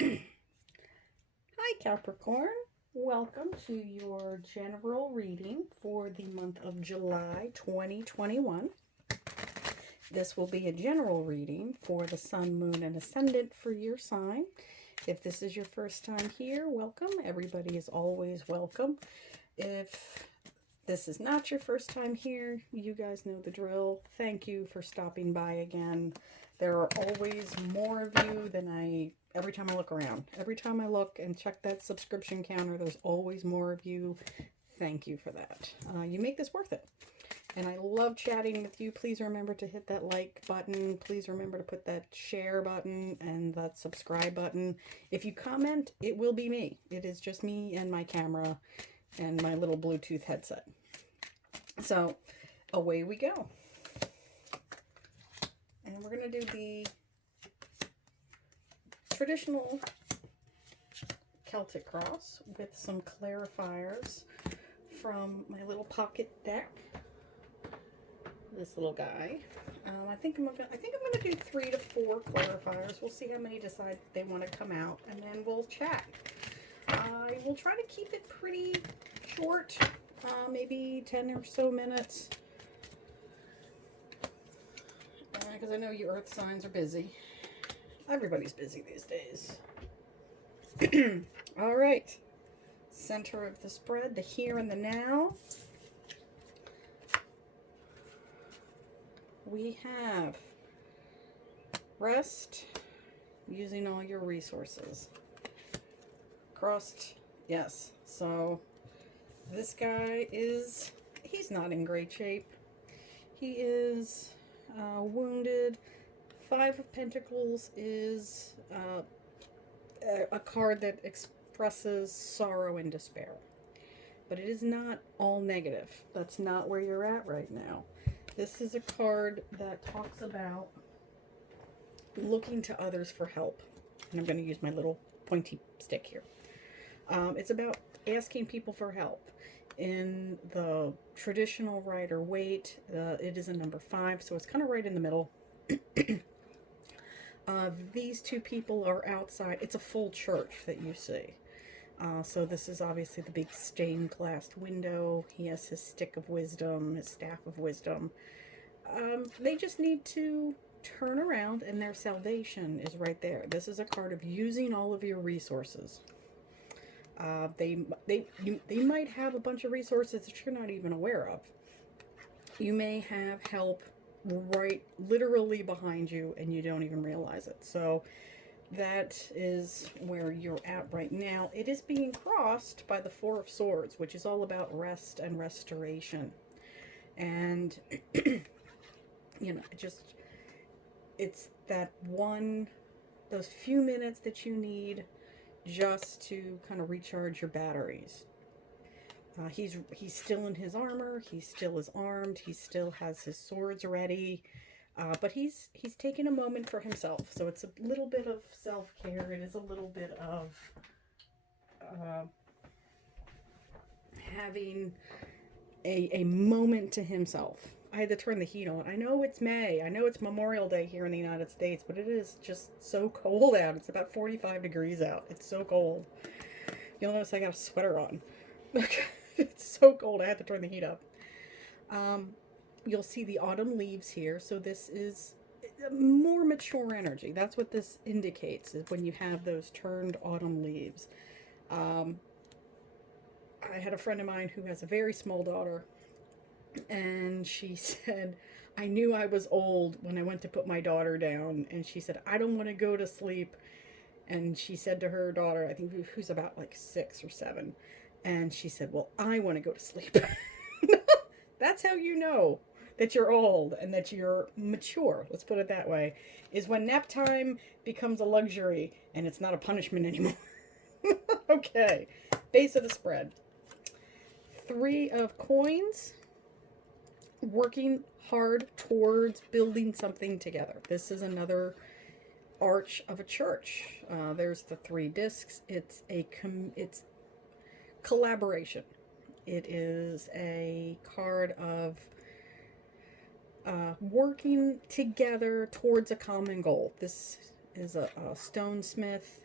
Hi, Capricorn. Welcome to your general reading for the month of July 2021. This will be a general reading for the sun, moon, and ascendant for your sign. If this is your first time here, welcome. Everybody is always welcome. If this is not your first time here, you guys know the drill. Thank you for stopping by again. There are always more of you than every time I look around. Every time I look and check that subscription counter, there's always more of you. Thank you for that. You make this worth it. And I love chatting with you. Please remember to hit that like button. Please remember to put that share button and that subscribe button. If you comment, it will be me. It is just me and my camera and my little Bluetooth headset. So away we go. And we're going to do the traditional Celtic cross with some clarifiers from my little pocket deck. This little guy. I think I'm gonna do 3 to 4 clarifiers. We'll see how many decide they want to come out, and then we'll chat. I will try to keep it pretty short, maybe 10 or so minutes, because I know you earth signs are busy. Everybody's busy these days. All right. Center of the spread, the here and the now. We have rest, using all your resources. Crossed, yes. So this guy he's not in great shape. He is wounded. 5 of Pentacles is a card that expresses sorrow and despair. But it is not all negative. That's not where you're at right now. This is a card that talks about looking to others for help. And I'm going to use my little pointy stick here. It's about asking people for help. In the traditional Rider-Waite, it is a number 5, so it's kind of right in the middle. These two people are outside. It's a full church that you see. So this is obviously the big stained glass window. He has his stick of wisdom, his staff of wisdom. They just need to turn around, and their salvation is right there. This is a card of using all of your resources. They might have a bunch of resources that you're not even aware of. You may have help right literally behind you, and you don't even realize it. So that is where you're at right now. It is being crossed by the 4 of Swords, which is all about rest and restoration. And, you know, it's that those few minutes that you need just to kind of recharge your batteries. He's still in his armor. He still is armed. He still has his swords ready. But he's taking a moment for himself. So it's a little bit of self-care. It is a little bit of having a moment to himself. I had to turn the heat on. I know it's May. I know it's Memorial Day here in the United States, but it is just so cold out. It's about 45 degrees out. It's so cold. You'll notice I got a sweater on. It's so cold. I had to turn the heat up. You'll see the autumn leaves here. So this is more mature energy. That's what this indicates, is when you have those turned autumn leaves. I had a friend of mine who has a very small daughter, and she said, I knew I was old when I went to put my daughter down. And she said, I don't want to go to sleep. And she said to her daughter, I think who's about like 6 or 7, and she said, well, I want to go to sleep. That's how you know that you're old and that you're mature, let's put it that way, is when nap time becomes a luxury and it's not a punishment anymore. Okay, base of the spread. 3 of coins, working hard towards building something together. This is another arch of a church. There's the 3 discs. It's collaboration. It is a card of working together towards a common goal. This is a stonesmith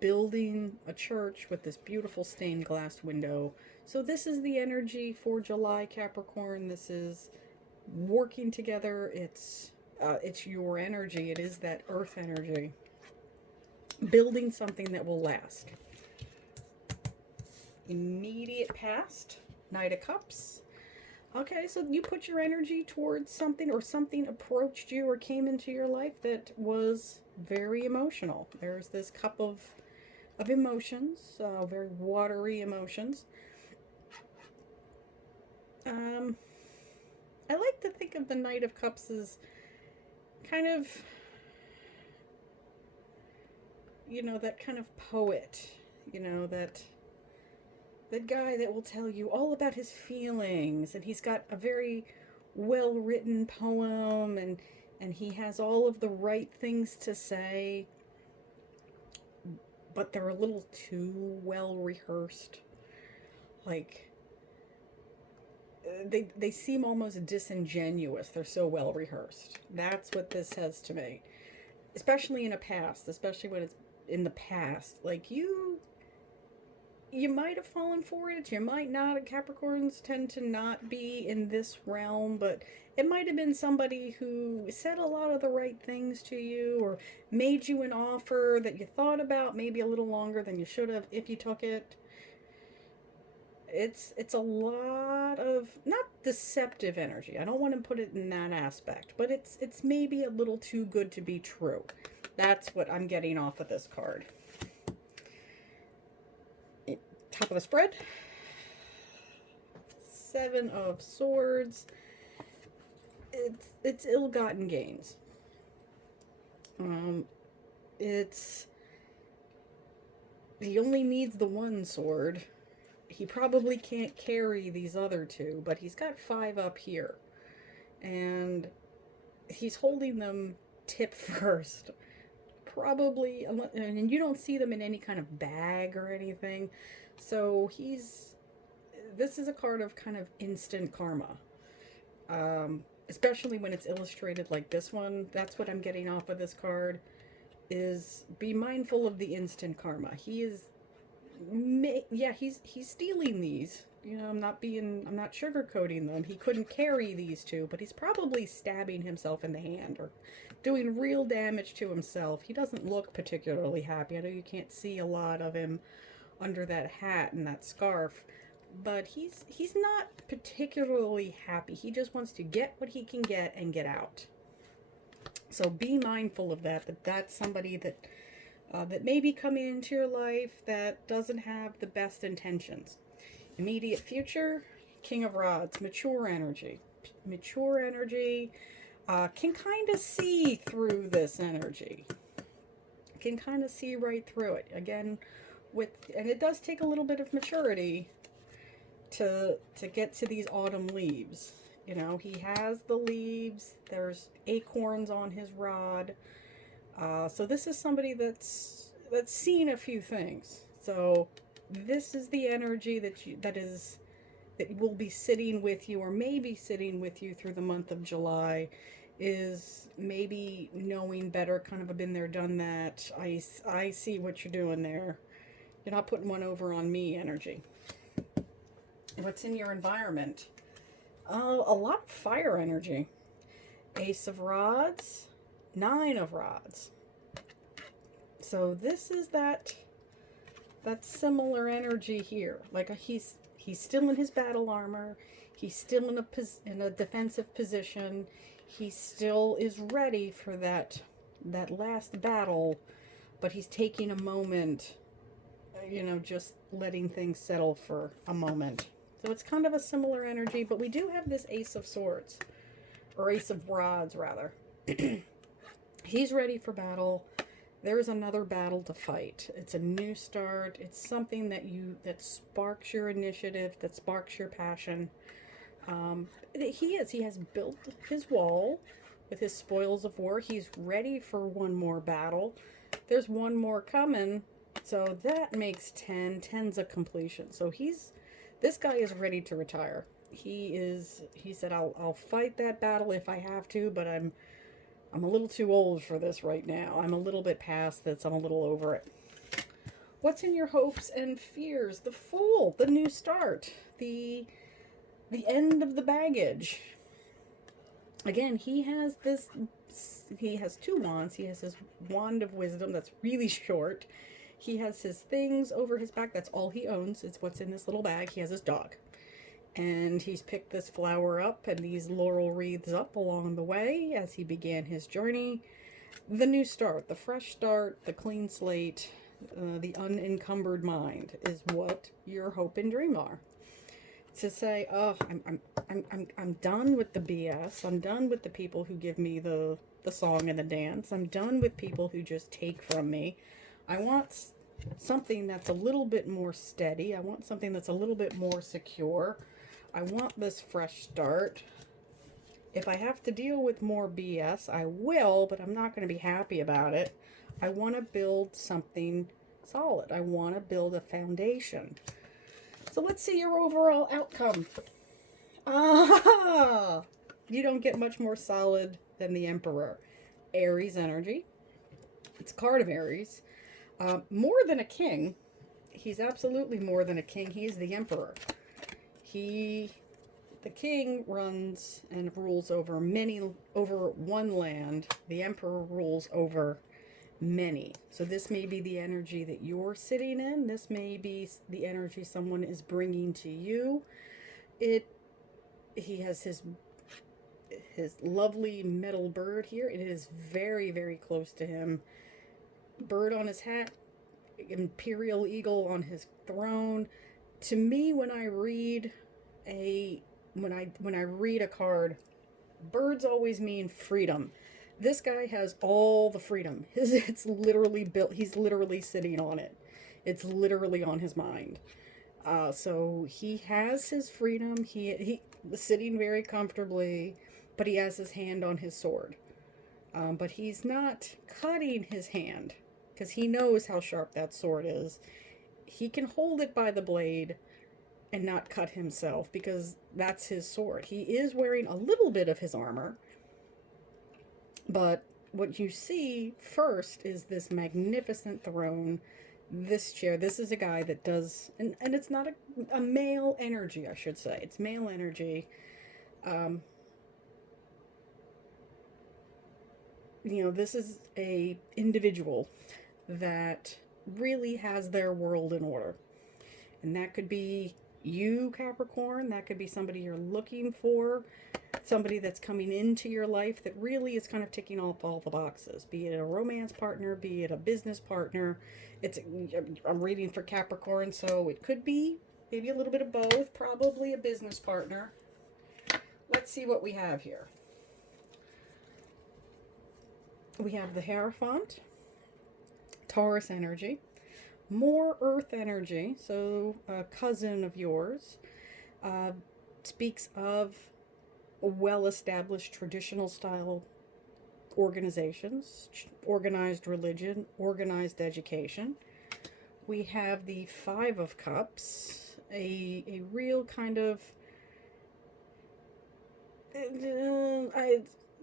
building a church with this beautiful stained glass window. So this is the energy for July, Capricorn. This is working together. It's your energy. It is that earth energy. Building something that will last. Immediate past, Knight of Cups. Okay, so you put your energy towards something, or something approached you or came into your life that was very emotional. There's this cup of emotions, very watery emotions. I like to think of the Knight of Cups as kind of, that kind of poet, that guy that will tell you all about his feelings, and he's got a very well-written poem, and he has all of the right things to say, but they're a little too well rehearsed. Like, they seem almost disingenuous. They're so well rehearsed. That's what this says to me, especially in when it's in the past. Like, you might have fallen for it, you might not. Capricorns tend to not be in this realm, but it might have been somebody who said a lot of the right things to you, or made you an offer that you thought about maybe a little longer than you should have if you took it. It's a lot of, not deceptive energy. I don't want to put it in that aspect, but it's maybe a little too good to be true. That's what I'm getting off of this card. Top of the spread, Seven of Swords. It's ill-gotten gains. He only needs the one sword. He probably can't carry these other two, but he's got 5 up here, and he's holding them tip first. Probably, and you don't see them in any kind of bag or anything. So this is a card of kind of instant karma. Especially when it's illustrated like this one. That's what I'm getting off of this card, is be mindful of the instant karma. He's stealing these. I'm not sugarcoating them. He couldn't carry these two, but he's probably stabbing himself in the hand or doing real damage to himself. He doesn't look particularly happy. I know you can't see a lot of him under that hat and that scarf, but he's not particularly happy. He just wants to get what he can get and get out. So be mindful of that's somebody that may be coming into your life that doesn't have the best intentions. Immediate future, King of Rods, mature energy. Mature energy can kind of see through this energy. Can kind of see right through it. Again, and it does take a little bit of maturity to get to these autumn leaves. He has the leaves. There's acorns on his rod. So this is somebody that's seen a few things. So this is the energy that will be sitting with you, or maybe sitting with you through the month of July, is maybe knowing better, kind of a been there, done that. I see what you're doing there. You're not putting one over on me energy. What's in your environment? A lot of fire energy. Ace of Rods, 9 of Rods. So this is that similar energy here. Like he's still in his battle armor. He's still in a defensive position. He still is ready for that last battle, but he's taking a moment, just letting things settle for a moment. So it's kind of a similar energy, but we do have this Ace of Swords, or Ace of Rods rather. He's ready for battle. There's another battle to fight. It's a new start. It's something that sparks your initiative, that sparks your passion. He has built his wall with his spoils of war. He's ready for one more battle. There's one more coming. So that makes 10. 10's a completion. So this guy is ready to retire. He said, I'll fight that battle if I have to, but I'm a little too old for this right now. I'm a little bit past this. I'm a little over it. What's in your hopes and fears? The Fool, the new start, the end of the baggage. Again, he has two wands. He has his wand of wisdom that's really short. He has his things over his back. That's all he owns. It's what's in this little bag. He has his dog. And he's picked this flower up and these laurel wreaths up along the way as he began his journey. The new start, the fresh start, the clean slate, the unencumbered mind is what your hope and dream are. To say, oh, I'm done with the BS. I'm done with the people who give me the song and the dance. I'm done with people who just take from me. I want something that's a little bit more steady. I want something that's a little bit more secure. I want this fresh start. If I have to deal with more BS, I will, but I'm not going to be happy about it. I want to build something solid. I want to build a foundation. So let's see your overall outcome. Ah, you don't get much more solid than the Emperor. Aries energy. It's a card of Aries. More than a king. He's absolutely more than a king. He is the Emperor. The king runs and rules over one land. The Emperor rules over many. So this may be the energy that you're sitting in. This may be the energy someone is bringing to you. He has his lovely metal bird here. It is very, very close to him. Bird on his hat, imperial eagle on his throne. To me, when I read a card, birds always mean freedom. This guy has all the freedom. It's literally built. He's literally sitting on it. It's literally on his mind. So he has his freedom. He was sitting very comfortably, but he has his hand on his sword. But he's not cutting his hand because he knows how sharp that sword is. He can hold it by the blade and not cut himself because that's his sword. He is wearing a little bit of his armor, but what you see first is this magnificent throne, this chair. This is a guy that does, and it's not a male energy, I should say. It's male energy. This is a individual that really has their world in order. And that could be you, Capricorn. That could be somebody you're looking for, somebody that's coming into your life that really is kind of ticking off all the boxes, be it a romance partner, be it a business partner. I'm reading for Capricorn, so it could be maybe a little bit of both, probably a business partner. Let's see what we have here. We have the Hierophant, Taurus energy, more earth energy, so a cousin of yours, speaks of well-established traditional style organizations, organized religion, organized education. We have the Five of Cups, a real kind of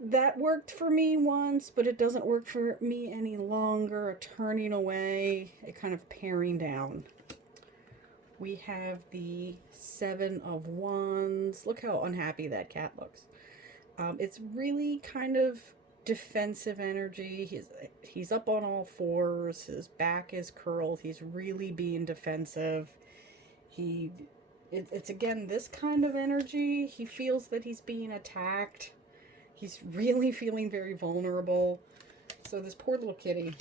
that worked for me once, but it doesn't work for me any longer. A turning away, a kind of paring down. We have the Seven of Wands. Look how unhappy that cat looks. It's really kind of defensive energy. He's up on all fours. His back is curled. He's really being defensive. It's again this kind of energy. He feels that he's being attacked. He's really feeling very vulnerable. So this poor little kitty.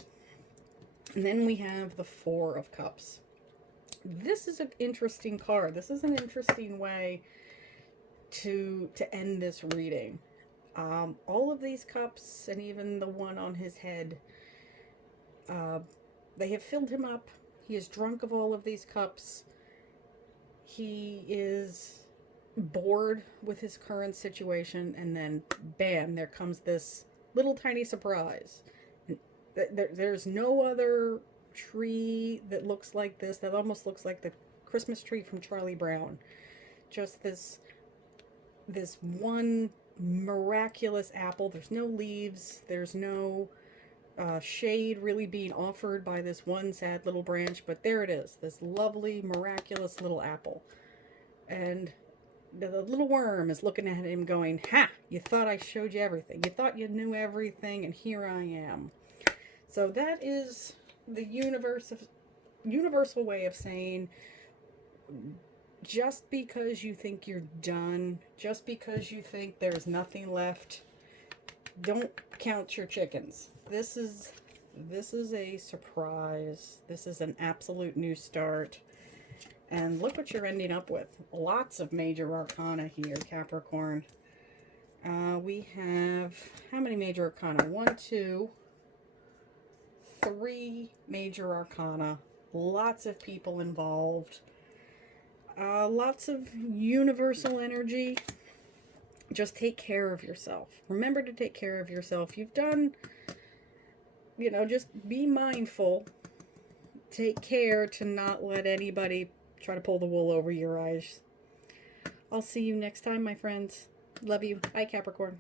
And then we have the Four of Cups. This is an interesting card. This is an interesting way to end this reading. All of these cups, and even the one on his head, they have filled him up. He is drunk of all of these cups. He is bored with his current situation, and then bam, there comes this little tiny surprise. There's no other tree that looks like this, that almost looks like the Christmas tree from Charlie Brown. Just this one miraculous apple. There's no leaves, there's no shade really being offered by this one sad little branch, but there it is, this lovely, miraculous little apple. And the little worm is looking at him going, ha, you thought I showed you everything. You thought you knew everything, and here I am. So that is the universal way of saying, just because you think you're done, just because you think there's nothing left, don't count your chickens. This is a surprise. This is an absolute new start. And look what you're ending up with. Lots of major arcana here, Capricorn. We have, how many major arcana? 1, 2, 3 major arcana. Lots of people involved. Lots of universal energy. Just take care of yourself. Remember to take care of yourself. You've done, just be mindful. Take care to not let anybody try to pull the wool over your eyes. I'll see you next time, my friends. Love you. Bye, Capricorn.